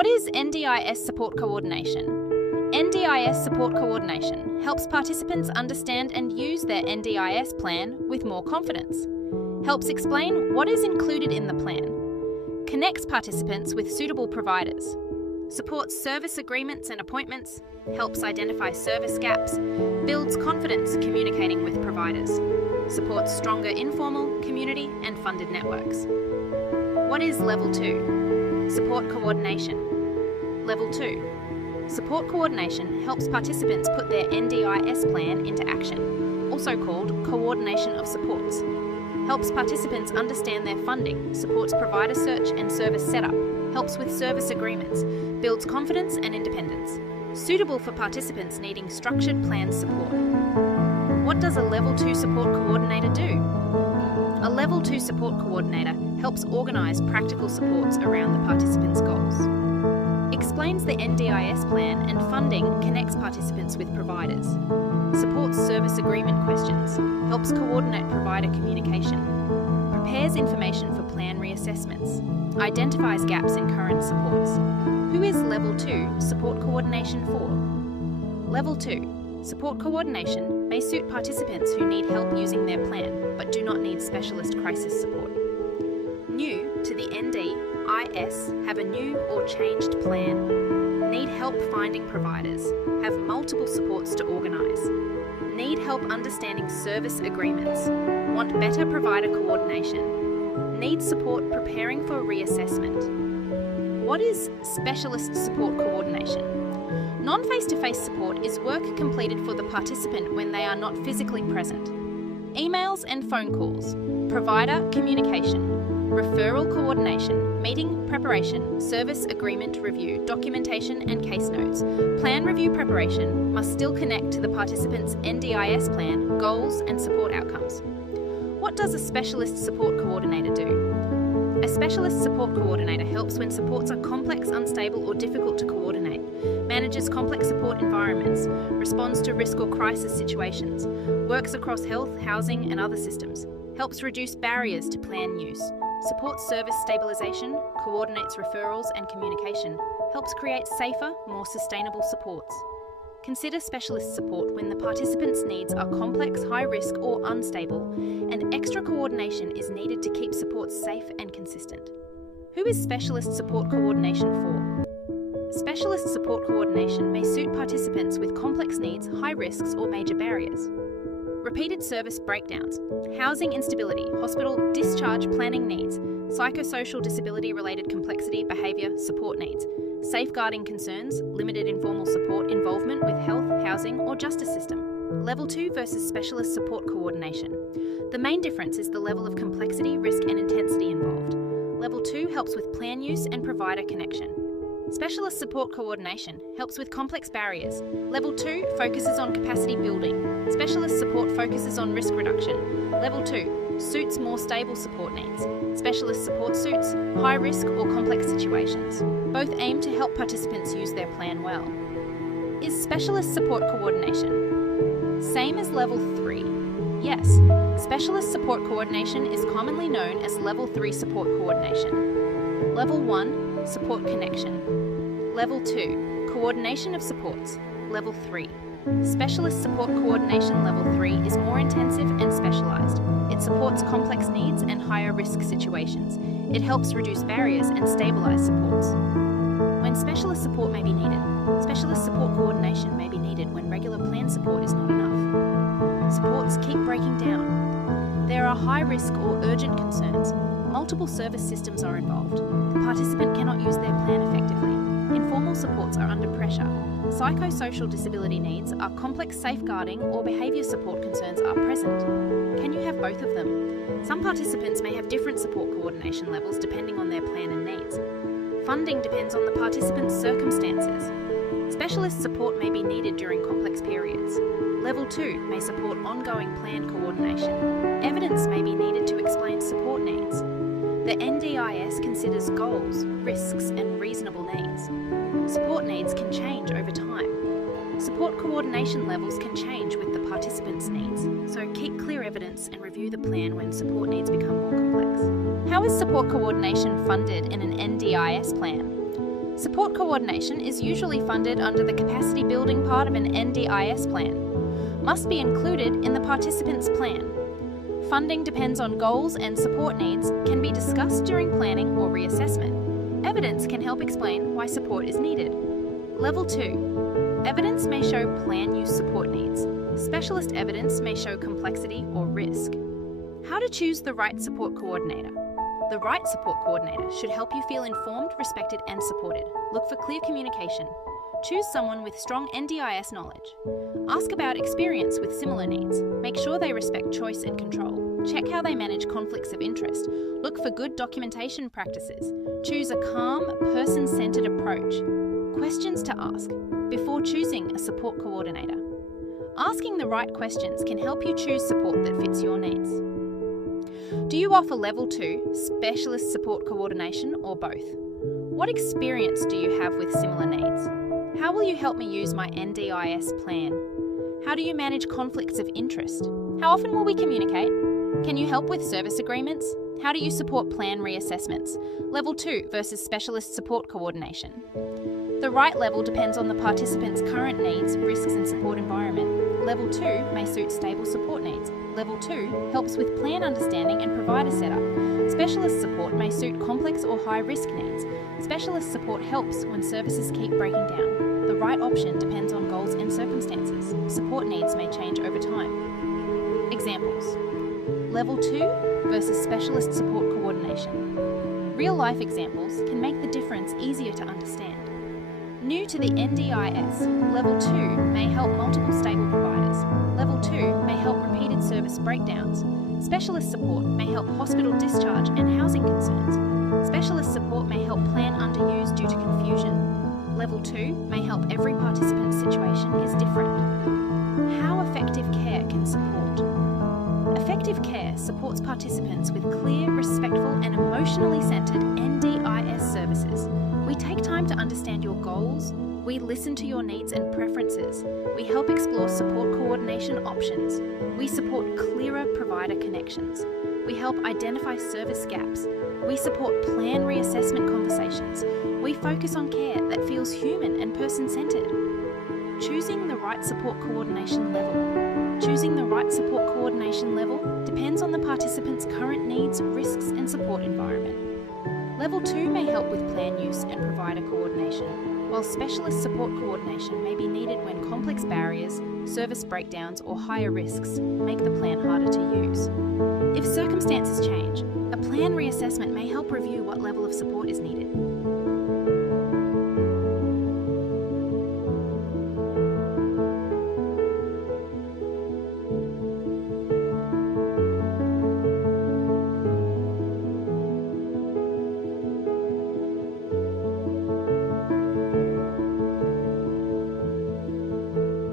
What is NDIS support coordination? NDIS support coordination helps participants understand and use their NDIS plan with more confidence, helps explain what is included in the plan, connects participants with suitable providers, supports service agreements and appointments, helps identify service gaps, builds confidence communicating with providers, supports stronger informal, community and funded networks. What is Level 2? Support coordination. Level 2. Support coordination helps participants put their NDIS plan into action, also called coordination of supports. Helps participants understand their funding, supports provider search and service setup, helps with service agreements, builds confidence and independence. Suitable for participants needing structured plan support. What does a Level 2 support coordinator do? A Level 2 support coordinator helps organise practical supports around the participants' goals. Explains the NDIS plan and funding connects participants with providers. Supports service agreement questions, helps coordinate provider communication. Prepares information for plan reassessments. Identifies gaps in current supports. Who is Level 2 support coordination for? Level 2 support coordination may suit participants who need help using their plan but do not need specialist crisis support. New to the NDIS, have a new or changed plan. Need help finding providers. Have multiple supports to organise. Need help understanding service agreements. Want better provider coordination. Need support preparing for reassessment. What is specialist support coordination? Non-face-to-face support is work completed for the participant when they are not physically present. Emails and phone calls. Provider communication. Referral coordination, meeting preparation, service agreement review, documentation and case notes. Plan review preparation must still connect to the participant's NDIS plan, goals and support outcomes. What does a specialist support coordinator do? A specialist support coordinator helps when supports are complex, unstable or difficult to coordinate, manages complex support environments, responds to risk or crisis situations, works across health, housing and other systems, helps reduce barriers to plan use, supports service stabilisation, coordinates referrals and communication, helps create safer, more sustainable supports. Consider specialist support when the participants' needs are complex, high risk or unstable, and extra coordination is needed to keep supports safe and consistent. Who is specialist support coordination for? Specialist support coordination may suit participants with complex needs, high risks or major barriers. Repeated service breakdowns, housing instability, hospital discharge planning needs, psychosocial disability-related complexity, behaviour, support needs, safeguarding concerns, limited informal support, involvement with health, housing or justice system. Level 2 versus specialist support coordination. The main difference is the level of complexity, risk and intensity involved. Level 2 helps with plan use and provider connection. Specialist support coordination helps with complex barriers. Level 2 focuses on capacity building. Specialist support focuses on risk reduction. Level 2 suits more stable support needs. Specialist support suits high risk or complex situations. Both aim to help participants use their plan well. Is specialist support coordination same as Level 3? Yes, specialist support coordination is commonly known as Level 3 support coordination. Level 1, support connection. Level 2, coordination of supports. Level 3. Specialist support coordination Level 3 is more intensive and specialised. It supports complex needs and higher risk situations. It helps reduce barriers and stabilise supports. When specialist support may be needed, specialist support coordination may be needed when regular plan support is not enough. Supports keep breaking down. There are high risk or urgent concerns. Multiple service systems are involved. The participant cannot use their plan effectively. Informal supports are under pressure. Psychosocial disability needs are complex safeguarding or behaviour support concerns are present. Can you have both of them? Some participants may have different support coordination levels depending on their plan and needs. Funding depends on the participant's circumstances. Specialist support may be needed during complex periods. Level 2 may support ongoing plan coordination. Evidence may be needed to explain support needs. The NDIS considers goals, risks and reasonable needs. Support needs can change over time. Support coordination levels can change with the participant's needs, so keep clear evidence and review the plan when support needs become more complex. How is support coordination funded in an NDIS plan? Support coordination is usually funded under the capacity building part of an NDIS plan. Must be included in the participant's plan. Funding depends on goals and support needs, can be discussed during planning or reassessment. Evidence can help explain why support is needed. Level 2. Evidence may show plan use support needs. Specialist evidence may show complexity or risk. How to choose the right support coordinator. The right support coordinator should help you feel informed, respected and supported. Look for clear communication. Choose someone with strong NDIS knowledge. Ask about experience with similar needs. Make sure they respect choice and control. Check how they manage conflicts of interest. Look for good documentation practices. Choose a calm, person-centered approach. Questions to ask before choosing a support coordinator. Asking the right questions can help you choose support that fits your needs. Do you offer Level 2, Specialist Support Coordination, or both? What experience do you have with similar needs? How will you help me use my NDIS plan? How do you manage conflicts of interest? How often will we communicate? Can you help with service agreements? How do you support plan reassessments? Level 2 versus Specialist Support Coordination. The right level depends on the participant's current needs, risks and support environment. Level 2 may suit stable support needs. Level 2 helps with plan understanding and provider setup. Specialist support may suit complex or high-risk needs. Specialist support helps when services keep breaking down. The right option depends on goals and circumstances. Support needs may change over time. Examples. Level 2 versus Specialist Support Coordination. Real-life examples can make the difference easier to understand. New to the NDIS, Level 2 may help multiple stable providers. Level 2 may help repeated service breakdowns. Specialist support may help hospital discharge and housing concerns. Specialist support may help plan underuse due to confusion. Level 2 may help every participant's situation is different. How effective care can support? Effective care supports participants with clear, respectful and emotionally centred NDIS services. We take time to understand your goals, we listen to your needs and preferences, we help explore support coordination options, we support clearer provider connections, we help identify service gaps, we support plan reassessment conversations, we focus on care that feels human and person-centred. Choosing the right support coordination level. Choosing the right support coordination level depends on the participant's current needs, risks and support environment. Level 2 may help with plan use and provider coordination, while specialist support coordination may be needed when complex barriers, service breakdowns or higher risks make the plan harder to use. If circumstances change, a plan reassessment may help review what level of support is needed.